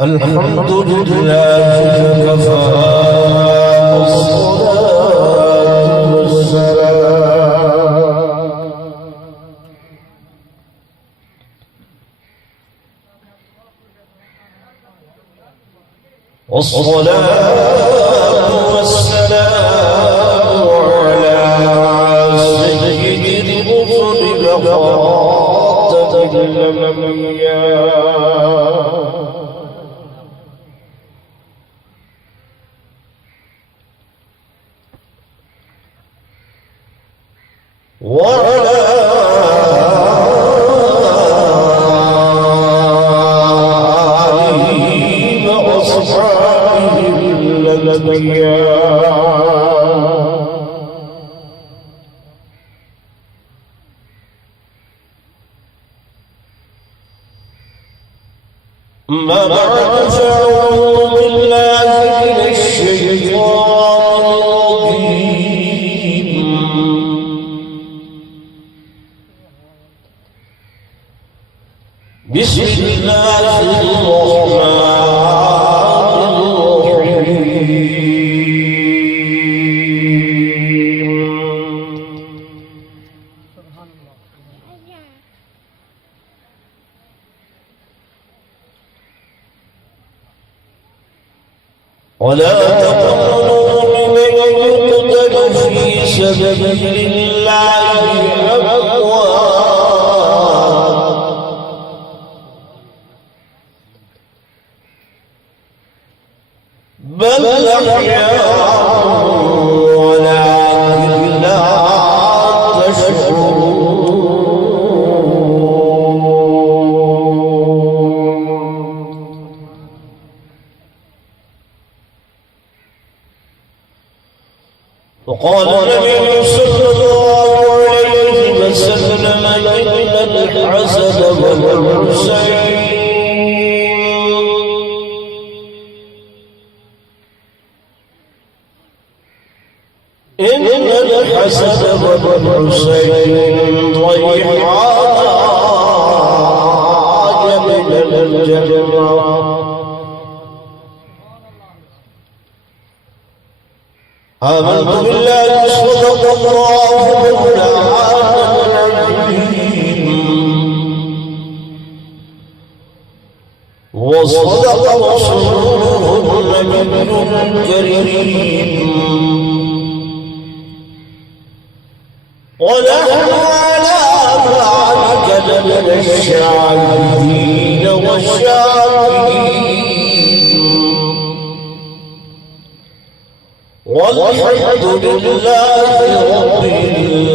الحمد لله وكفى والصلاة والسلام على سيد الرسل وخاتم الأنبياء وعلى آله وأصحابه الأنبياء ما بعد فأعوذ بالله من الشيطان الرجيم بسم الله الرحمن الرحيم ولا تقولوا لمن يقتل في سبيل الله أموات بل أحياء ولكن لا تشعرون وقال النبي صلى الله عليه وسلم إن الحسن والحسين إن الحسن والحسين ضيحان من الجنة آمنت بالله صدق الله العظيم وصدق رسوله النبي الكريم ونحن على ذلك من الشاهدين والشاكرين والحمد لله رب العالمين.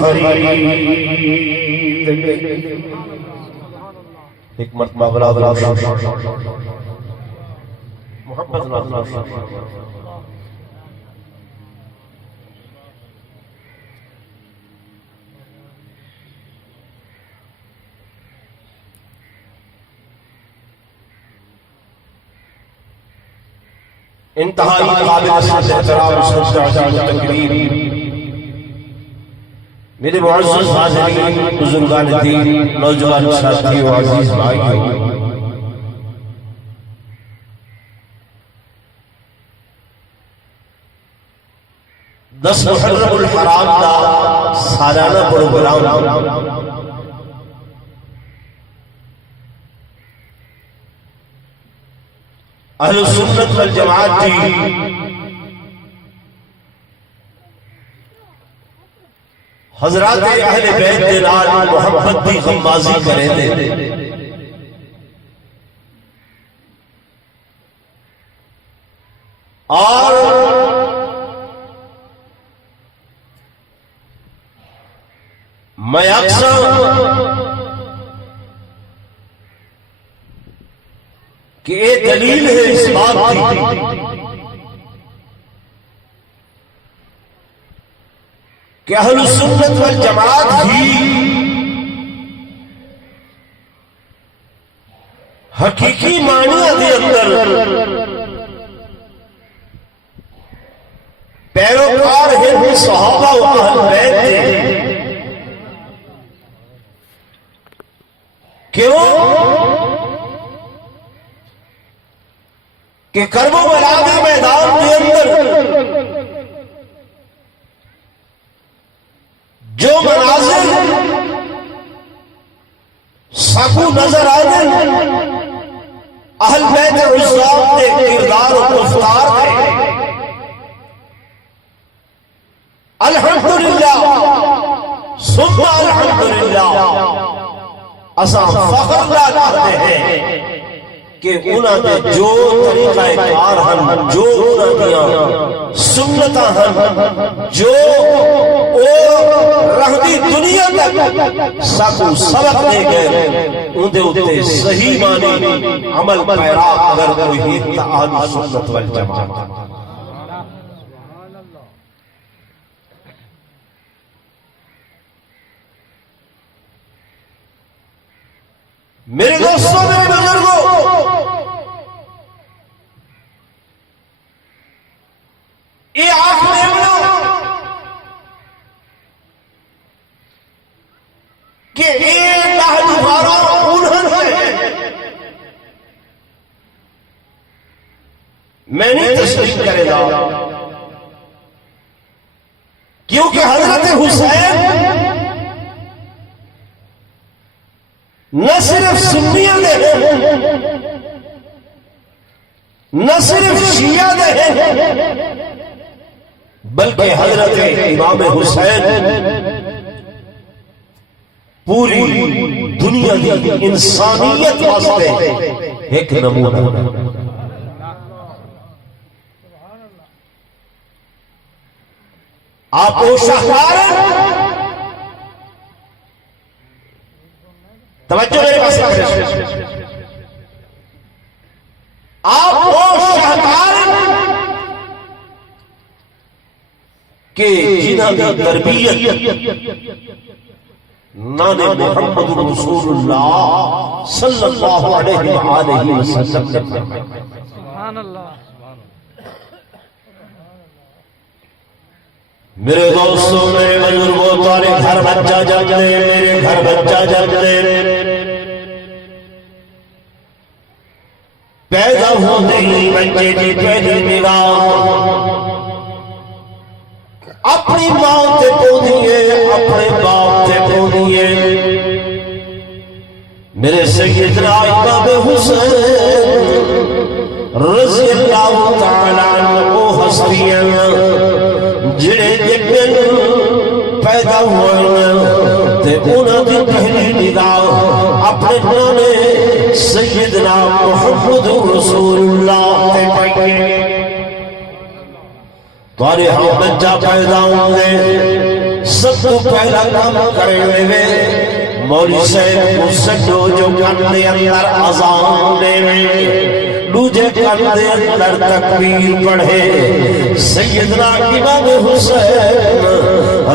خرید ایک مرتبہ بلاد محبت انتہائی قابل احترام تقریر میرے معزز حاضرین بزرگان دین نوجوان ساتھیو عزیز بھائیو 10 محرم الحرام دا سالانہ پروگرام اہل سنت والجماعت دی حضرات اہل بیت دے نال محبت دی غمازی کرے دے اور میں اکثر کہ ایک دلیل ہے اس بات کی کہ اہل سنت والجماعت ہی حقیقی معنی دے اندر پیروکار ہیں صحابہ و اہل بیت دے کیوں کہ کرب و بلا کے میدان کے اندر جو مناظر ساکو نظر آئے اہل بیت عزام کے کردار و رفتار ہے الحمدللہ ثم الحمدللہ اساں فخر لا کرتے ہیں کہ انہاں دے جو طریقہ کار ہن جو انہاں دیاں سنتاں ہن جو رہدی دنیا تک ساکو سبق دے گئے ان دے اتے صحیح معنی عمل پیرا اگر کوئی ہی اہل سنت والجماعت میرے دوستوں میرے بزرگوں یہ آنکھ میں کہ ایک دہلوارا انہن ہے میں نہیں تشریح کرے گا کیونکہ حضرت حسین نہ صرف سنیاں دے نہ صرف شیعہ دے بلکہ حضرت امام حسین پوری دنیا کی انسانیت واسطے ایک نمونہ آپ کو شاہکار توجہ میرے پاس آپ وہ شاہکار کہ جنہاں کی تربیت نان محمد رسول اللہ صلی اللہ علیہ وآلہ وسلم نے سبحان اللہ میرے دوستوں میرے بزرگوں تارے گھر بچہ جگ دے میرے گھر بچہ جگ دے پیدا ہوتے ہی بچے کی پہلی نگاہ اپنی ماں تے پونیے اپنے باپ تے پونیے میرے سیدنا امام حسین رضی اللہ تعالیٰ عنہ ہستیاں جڑے جگن پیدا ہوئے تے انہاں دی پہلی نگاہ اپنے نانے سیدنا محمد رسول اللہ تے پئی تارے ہاں بچہ پیدا ہوئے سب تو پہلا کام کرنے میں مولی صاحب کو سجو جو کندے اندر اذان دے دوجے کندے اندر تکبیر پڑھے سیدنا امام حسین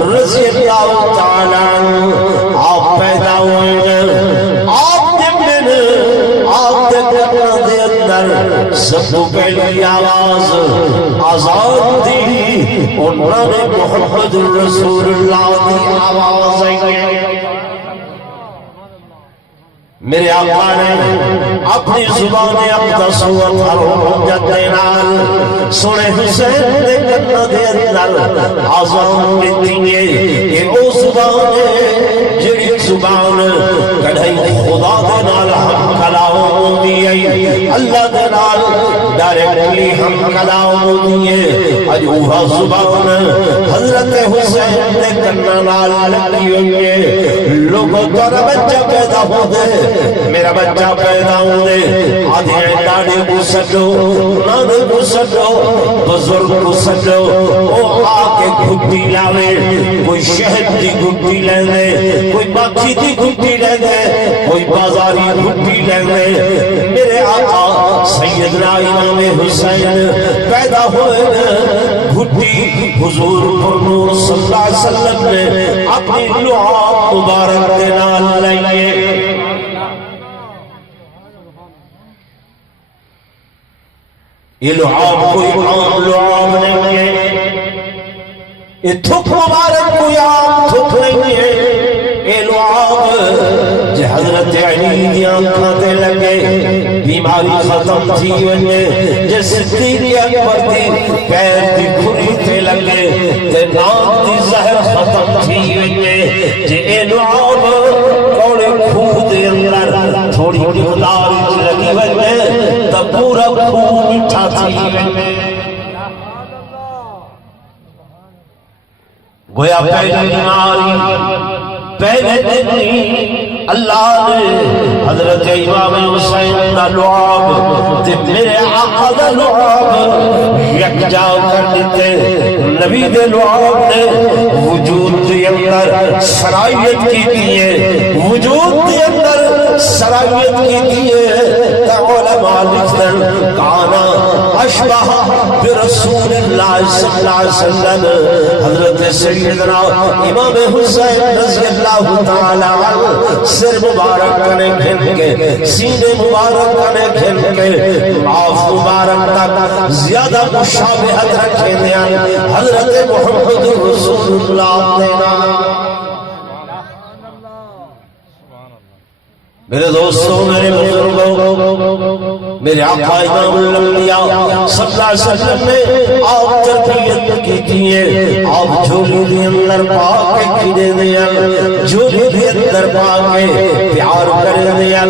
رضی اللہ تعالیٰ آپ پیدا ہوئے آپ دے اندر سب تو پہلی آواز آزاد دی انہوں نے محمد رسول اللہ دی آواز آئی میرے آقا نے اپنی زبان اقدس و حجت نال سنے حسین دے کنہ دے اندر آزان دیتی ہے کہ وہ زبان ہے جڑی زبان کڑھائی خدا دے نال ہم کلام ہوتی ہے اللہ دے نال ڈائریکٹلی ہم کلام ہوتی ہے اج وہ زبان حضرت حسین دے کنہ نال لگی ہوئی ہے لوگوں تارا بچہ پیدا ہو دے میرا بچہ پیدا ہو دے آدھے ڈاڑے کو سجو نانے کو سجو بزرگ کو سجو او آکے گھٹی لاوے کوئی شہد دی گھٹی لے دے کوئی باقی دی گھٹی لے دے کوئی بازاری گھٹی لے دے میرے آقا سیدنا امام حسین پیدا ہوئے گھٹی حضور پر نور صلی اللہ علیہ وسلم نے اپنی لعاب مبارک دے نال لائیے یہ لعاب کوئی عام لعاب نہیں ہے یہ تھک مبارک کوئی عام تھک نہیں ہے یہ لعاب جو حضرت علی دی آنکھاں تے لگے بیماری ختم تھی ونجے جس صدیق اکبر دی پیر دی کھری تے لگے تے ناک دی زہر ختم تھی ونجے جے یہ لعاب کوڑے کھو دے اندر تھوڑی مقدار لگی ونجے تا پورا کھو مٹھا تھی گویا پہلی بیماری پہلے دن اللہ نے حضرت امام حسین دا لعاب تے میرے آقا دا لعاب یکجا کر دیتے نبی دے لعاب نے وجود دے اندر سرائیت کی دیئے وجود دے اندر سرائیت کی دیئے تا علماء لکھن کانا اشبہ برسول اللہ صلی اللہ علیہ وسلم حضرت سیدنا امام حسین رضی اللہ تعالیٰ سر مبارک کنے کھن کے سینے مبارک کنے کھن کے معاف مبارک تک زیادہ مشابہت رکھے دیا حضرت محمد رسول اللہ دینا میرے دوستوں میرے بزرگوں میرے آقا امام الانبیاء صلی اللہ علیہ وسلم نے آپ تربیت کی دیئے آپ جھولی دی اندر پاکے کھڑے دیا جھولی دی اندر پاکے پیار کر دیا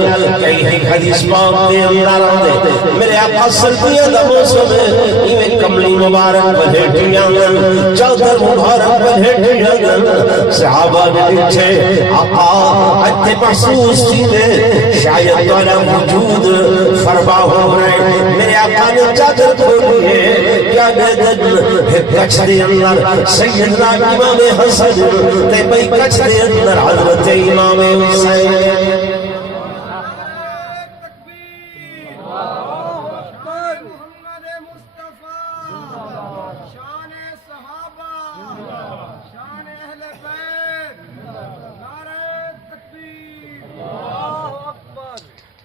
کئی حدیث پاک دے اندر آتے میرے آقا سردیہ دا موسم ہے ایویں کملی مبارک بلھیٹیاں چادر مبارک بلھیٹیاں صحابہ نے لکھے آقا اتے محسوس تھی شاید والا وجود فرما ہو رہے میرے آقا نے چادر کھولی ہے کیا بیدن کچھ دے اندر سیدنا امام حسن تے بھئی کچھ دے اندر حضرت امام حسین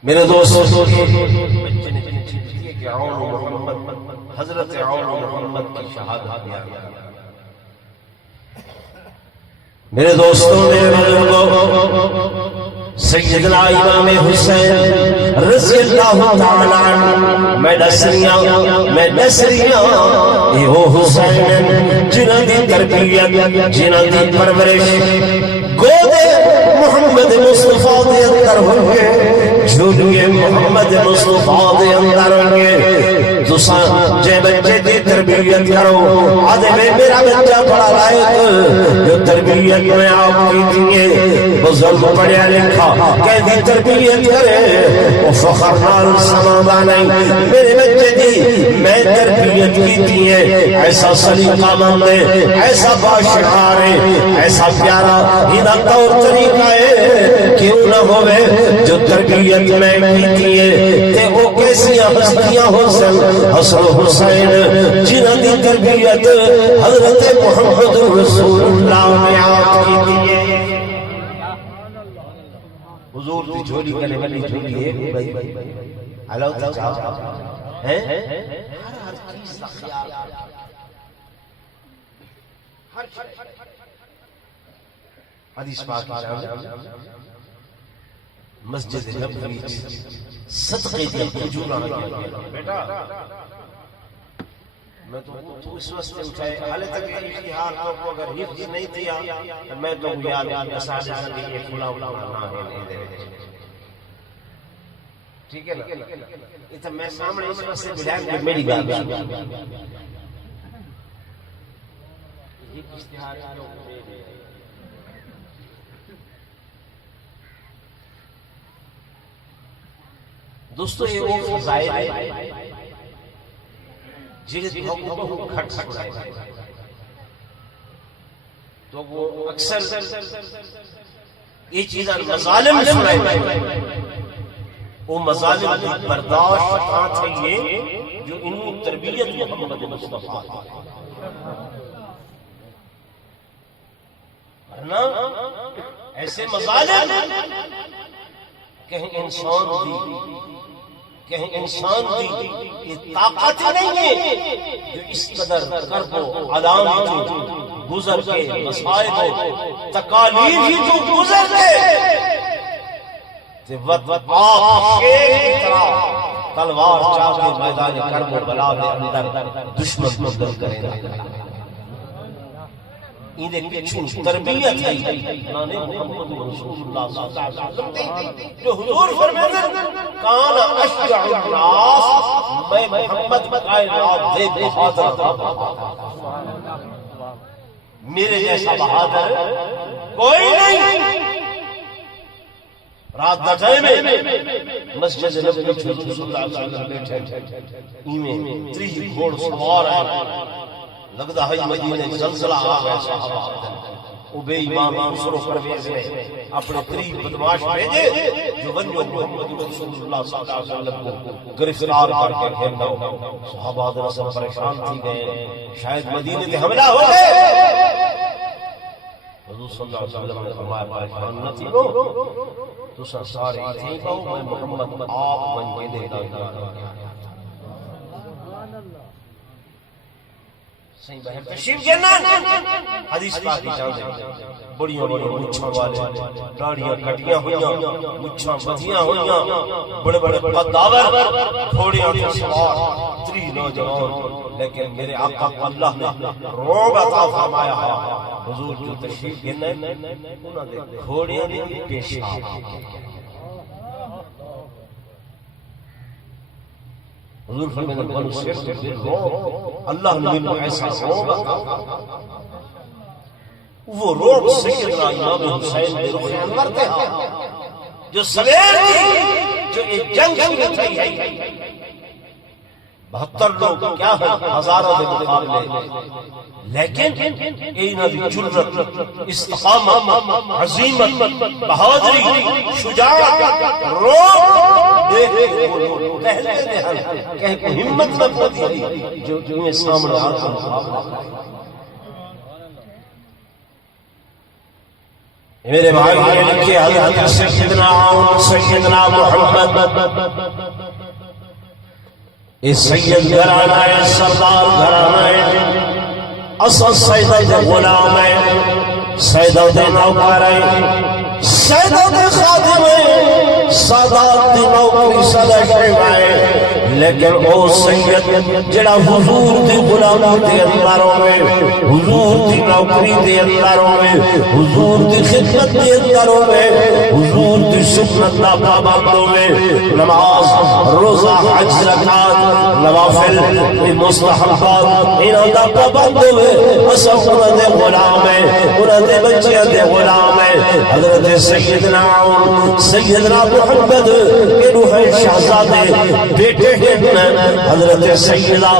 میرے دوستوں حضرت عون محمد کی شہادت دیا میرے دوستوں میرے بزرگوں سیدنا امام حسین رضی اللہ تعالیٰ میں نسریاں یہ وہ حسین جنہ دی تربیت جنہ دی پرورش گودے محمد مصطفیٰ دے اندر ہوئے جھولیے محمد مصطفیٰ دے اندر ہوئے دوسرا جے بچے دی تربیت تربیت کرو آدھے میں میرا بچہ بڑا لائق جو تربیت میں آپ کیجئے بزرگ پڑھیا لکھا کہہ تربیت کرے وہ فخر نال سماما نہیں میرے بچے دی میں تربیت کیتی ہے ایسا سلیقہ مند ہے ایسا باشعار ہے ایسا پیارا ہدا طور طریقہ ہے کیوں نہ ہوئے جو تربیت میں کیتی ہے تے وہ کیسی ہستیاں ہو سن حسن حسین جنہاں دی تربیت حضرت محمد رسول اللہ میں آپ کیتی ہے حضور دی جھولی کنے والی جھولی ہے بھائی اللہ تعالی ہیں ہر چیز کا خیال ہر حدیث پاک مسجد نبوی صدقے دیا حضور بیٹا میں تو اس وقت اٹھائے حالے تک اشتہار کو اگر حفظ نہیں دیا تو میں تو یاد مساجد سے یہ کھلا نہ ہے ٹھیک ہے نا یہ تو میں سامنے اس وقت سے بجائے کہ میری بات ایک اشتہار دوستو یہ وہ فضائل ہے جنہیں بہت گھٹ سکتا ہے تو وہ اکثر یہ چیزاں مظالم سنائے وہ مظالم کی برداشت آت ہے یہ جو انہوں تربیت محمد مصطفیٰ ورنہ ایسے مظالم کہیں انسان دی یہ طاقت نہیں ہے جو اس قدر کرب و علام جو گزر کے مصائب و تکالیف ہی جو گزر کے آپ شیر کی طرح تلوار چاہ کے میدان کرب و بلا دے اندر دشمن مدد کرے گا ایدے پیچھوں تربیت ہے نانے محمد رسول اللہ صلی اللہ علیہ وسلم جو حضور فرمیدن کانا اشجع الناس میں محمد کائنات دے بہادر تھا میرے جیسا بہادر کوئی نہیں رات دا ٹائم ہے مسجد نبوی حضور صلی اللہ علیہ وسلم بیٹھے ایمیں 30 گھوڑ سوار ہیں لگتا ہے مدینے زلزلہ آ گیا صحابہ بے ایمان منصور و پرویز نے اپنے 30 بدماش بھیجے جو ونیو محمد رسول اللہ صلی اللہ علیہ وسلم کو گرفتار کر کے گھیرنا ہو صحابہ دن سب پریشان تھی گئے شاید مدینے میں حملہ ہو گئے حضور صلی اللہ علیہ وسلم نے فرمایا پریشان نہ تھی ہو تو سارے تھی کہو میں محمد آپ من کے دے دا تشریف جنان حدیث پاک کی جانتے بڑیاں بڑیاں مچھاں والے داڑیاں کٹیاں ہوئیاں مچھاں بدیاں ہوئیاں بڑے بڑے قداور گھوڑیاں کے سوار 30 نوجوان لیکن میرے آقا کو اللہ نے روب عطا فرمایا حضور جو تشریف گنے انہوں نے گھوڑیاں نے پیشاب حضور فرمائے بنو سرت بالروب اللہ نے من ایسا روب وہ روب سیدنا امام حسین نے روح انور تھے جو سویر تھی جو ایک جنگ شروع تھی ہے 72 لوگ کیا ہے ہزاروں کے مقابلے لیکن اینا دی جرت استقامت عظیمت بہادری شجاعت روب پہلے کہیں کو ہمت نہ پڑتی جو انہیں سامنے آتا مقابلہ میرے بھائی نے لکھے حضرت سیدنا محمد اس سید گھرانا ہے سردار گھرانا ہے اصل سیدہ دے غلام ہے سیدہ دے نوکر ہے سیدہ دے خادم ہے سادات دی نوکری صدا شیب ہے لیکن او سید جڑا حضور دی غلامی دے اندر ہوئے، حضور دی نوکری دے اندر ہوئے، حضور دی خدمت دے اندر ہوئے، حضور دی سنت دا پابند ہوئے، نماز روزہ حج زکات نوافل مستحبات انہاں دا پابند ہوئے، اساں انہاں دے غلام ہیں، انہاں دے بچے دے غلام ہیں۔ حضرت سیدنا محمد کے روح شہزادے بیٹے ہیں، حضرت سیدہ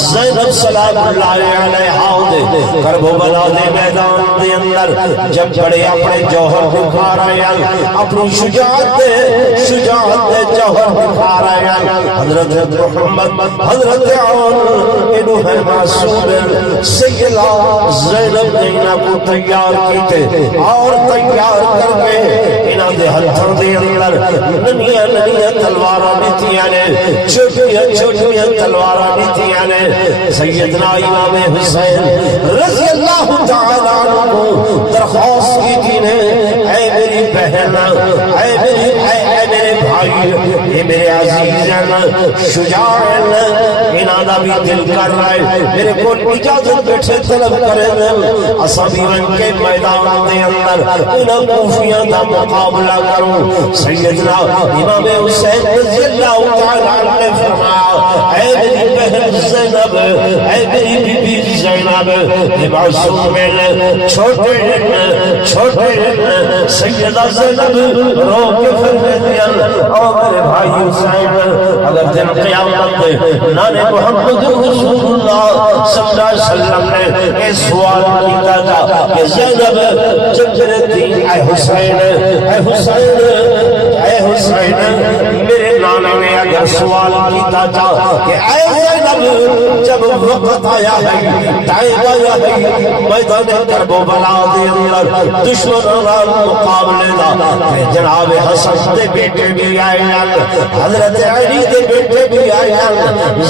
زینب سلام اللہ علیہا دے کربلا دے میدان دے اندر جب بڑے اپنے جوہر دکھا رہے ہیں، اپنی شجاعت دے جوہر دکھا رہے ہیں، حضرت محمد حضرت کے روح معصوم سیدہ زینب نے انہاں کو تیار کیتے اور تیار کر کے انہاں دے ہتھاں دے اندر ننیاں ننیاں تلواراں دتیاں نے، چھوٹیاں چھوٹیاں تلواراں دتیاں نے۔ سیدنا امام حسین رضی اللہ تعالی عنہ درخواست کی تھی نے، اے میری بہن، اے میرے بھائی، اے میرے عزیزاں شجاع انہاں دا بھی دل کر رہا ہے میرے کو اجازت بیٹھے طلب کرے دیں، اساں بھی ان کے میدان دے اندر انہاں کوفیاں دا مقابلہ کروں۔ سیدنا امام حسین رضی اللہ تعالی عنہ نے فرمایا، اے میری بہن زینب، اے میری بی بی زینب، اے معصوم چھوٹے سیدہ زینب رو کے فرماتی ہیں، او میرے بھائی حسین، اگر دن قیامت میں نانے محمد رسول اللہ صلی اللہ علیہ وسلم نے یہ سوال کیتا تھا کہ زینب چکرتی اے حسین، اے حسین، اے حسین، میرے نانے نے اگر سوال کیتا تھا کہ اے زینب جب وقت آیا ہے، ٹائم آیا ہے میدان کربلا دے اندر دشمنان مقابلے دا، جناب حسن دے بیٹے بھی آئے ہیں، حضرت علی دے بیٹے بھی آئے ہیں،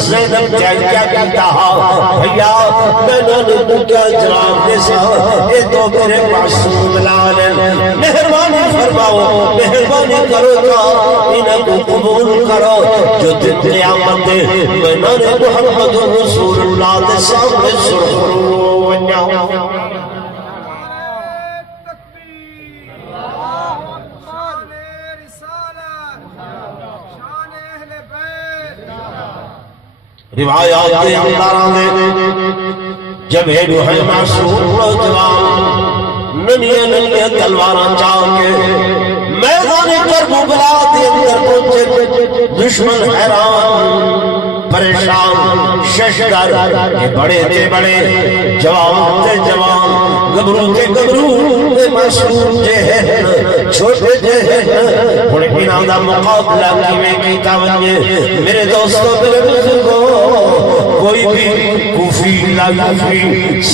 زینب کیا کہتا ہے بھیا میں نے کیا جناب دے سا اے تو میرے معصوم لال ہیں، مہربانی فرماؤ، مہربانی کرو تا انہیں کو قبول کرو جو دن قیامت دے میں نے محمد رسول اللہ دے سامنے سرخرو ونجاؤ۔ روایات کے اندر آنے جب ہے روح معصوم نوجوان ننیاں ننیاں تلواراں چاہ کے میدان کربلا دے اندر پہنچے، دشمن حیران پریشان ششدر، بڑے تے بڑے جوان تے جوان، گبرو تے گبرو، معصوم جے ہیں چھوٹے جے ہیں، اور انہاں دا مقابلہ کیویں کیتا ونجے۔ میرے دوستو میرے بزرگوں، کوئی بھی کوفی لاغی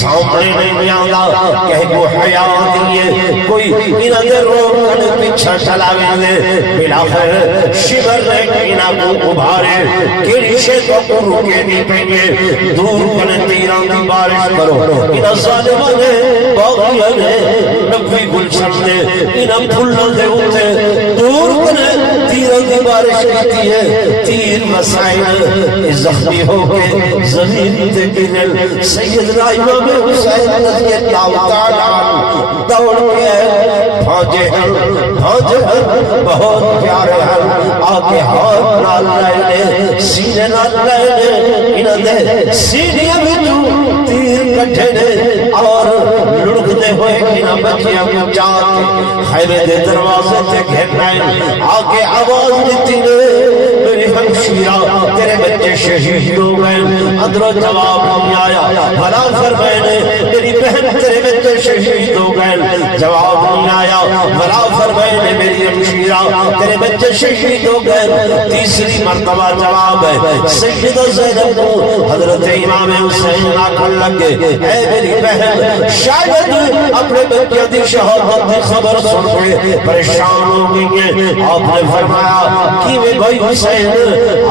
سامنے نہیں آندا، کہے کو حیا دیئے کوئی انہاں دے روکن پیچھا چلا گئے، بلاخر شبر نے انہاں کو ابھارے، کیڑی شے تو روکے نہیں پہنگے، دور کنے تیران دی بارش کرو، انہاں ظالمہ نے باغیہ نے نبوی گلشن نے انہاں پھولوں دے ہوتے دور کنے تیران دی بارش کرتی ہے، تیر مسائل زخمی ہو کے زمین تے گرل۔ سیدنا امام حسین رضی اللہ تعالی عنہ دوڑ کے پھانجے بہت پیارے ہیں، آگے ہاتھ نال لائنے سینے نال لائنے، انہاں دے سینیاں بھی جو تیر کٹھے نے اور لڑکتے ہوئے انہاں بچیاں کو جاتے خیمے دے دروازے تے گھرنائیں، آگے آواز دیتی نے میری ہمشیرہ تیرے بچے شہید ہو گئے، اندروں جواب نہیں آیا، بھلا فرمائے نے میری بہن تیرے بچے شہید ہو گئے، جواب نہیں آیا، بھلا فرمائے نے میری ہمشیرہ تیرے بچے شہید ہو گئے، تیسری مرتبہ جواب ہے سیدہ زینب کو حضرت امام حسین آکھن لگے، اے میری بہن شاید اپنے بچے دی شہادت دی خبر سن کے پریشان ہو گئی ہیں، آپ نے فرمایا کہ وہ بھائی حسین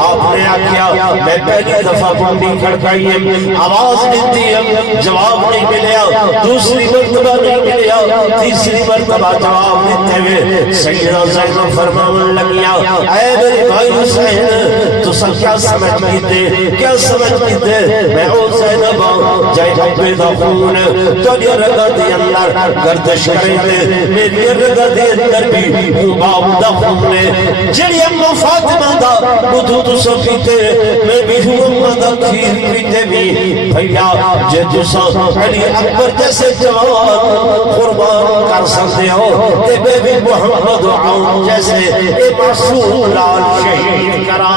آپ نے آکیا میں پہلی دفعہ کنڈی کھڑکائی ہے آواز دیتی ہے جواب نہیں ملیا دوسری مرتبہ نہیں ملیا تیسری مرتبہ جواب دیتے ہوئے سیدہ زینب فرمانے لگیا اے میرے بھائی حسین تو سب کیا سمجھ گئے میں او زینب جائے حبی دا خون تجھے رگا دی اندر گردش کرے دے میری رگا دی اندر بھی باب دا خون نے جڑی امہ فاطمہ دا بدھو تو سو پیتے میں بھی ہوں امہ دا کھیر پیتے بھی بھئیا جے تو سو علی اکبر جیسے جوان قربان کر سکتے ہو تے بے بھی محمد عون جیسے اے معصوم لال شہید کرا